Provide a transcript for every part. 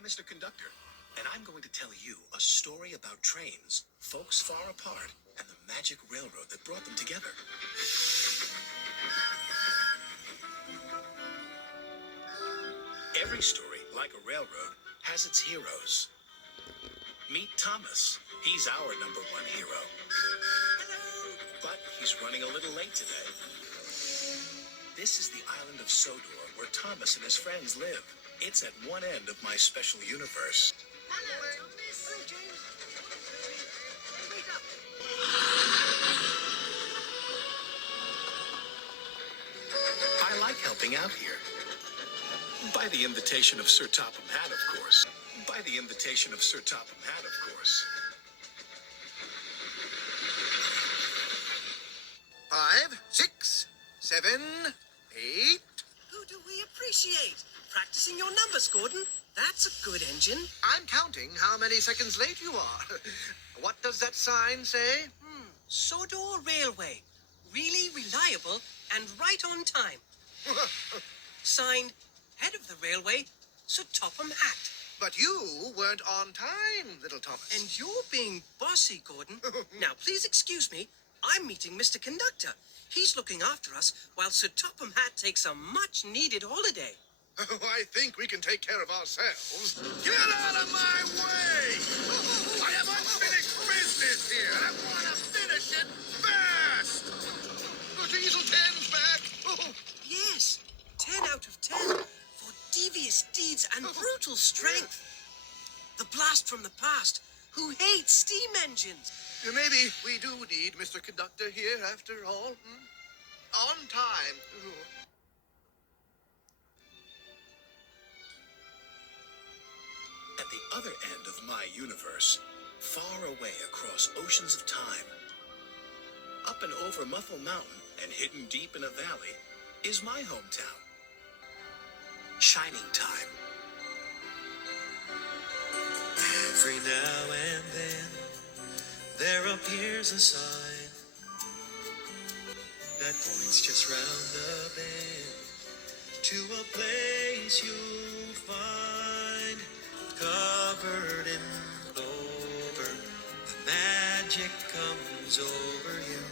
I'm Mr. Conductor, and I'm going to tell you a story about trains, folks far apart, and the magic railroad that brought them together. Every story, like a railroad, has its heroes. Meet Thomas. He's our #1 hero. But he's running a little late today. This is the island of Sodor, where Thomas and his friends live. It's at one end of my special universe. Hello, James. Wake up. I like helping out here. By the invitation of Sir Topham Hatt, of course. By the invitation of Sir Topham Hatt, of course. 5, 6, 7, 8. Who do we appreciate? Practicing your numbers, Gordon. That's a good engine. I'm counting how many seconds late you are. What does that sign say? Sodor Railway. Really reliable and right on time. Signed, head of the railway, Sir Topham Hatt. But you weren't on time, little Thomas. And you're being bossy, Gordon. Now, please excuse me. I'm meeting Mr. Conductor. He's looking after us while Sir Topham Hatt takes a much-needed holiday. Oh, I think we can take care of ourselves. Get out of my way! I have unfinished business here. I want to finish it fast. The diesel 10's back. Yes, 10 out of 10 for devious deeds and brutal strength. The blast from the past, who hates steam engines. Maybe we do need Mr. Conductor here after all. On time. At the other end of my universe, far away across oceans of time, up and over Muffle Mountain and hidden deep in a valley, is my hometown. Shining Time. Every now and then there appears a sign that points just round the bend to a place you'll find covered in clover. The magic comes over you,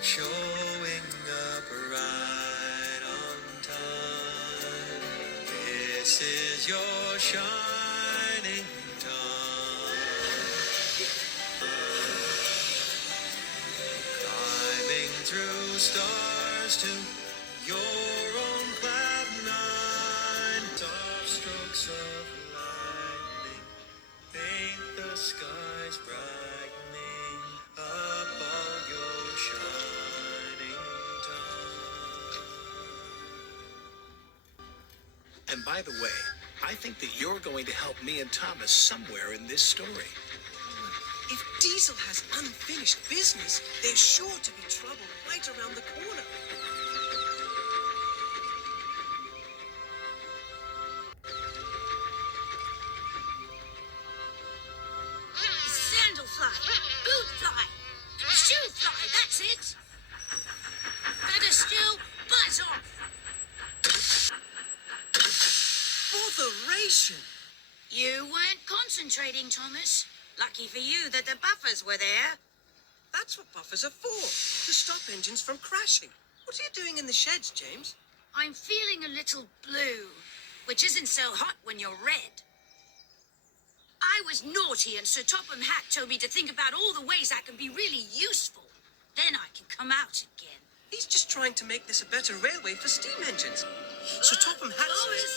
showing up right on time. This is your shining through stars to your own cloud nine. Soft strokes of lightning paint the skies brightening up all your shining time. And by the way, I think that you're going to help me and Thomas somewhere in this story. If Diesel has unfinished business, there's sure to be trouble right around the corner. Sandal fly, boot fly, shoe fly, that's it. Better still, buzz off. Botheration! You weren't concentrating, Thomas. Lucky for you that the buffers were there. That's what buffers are for, to stop engines from crashing. What are you doing in the sheds, James? I'm feeling a little blue, which isn't so hot when you're red. I was naughty and Sir Topham Hatt told me to think about all the ways I can be really useful. Then I can come out again. He's just trying to make this a better railway for steam engines. Sir Topham Hatt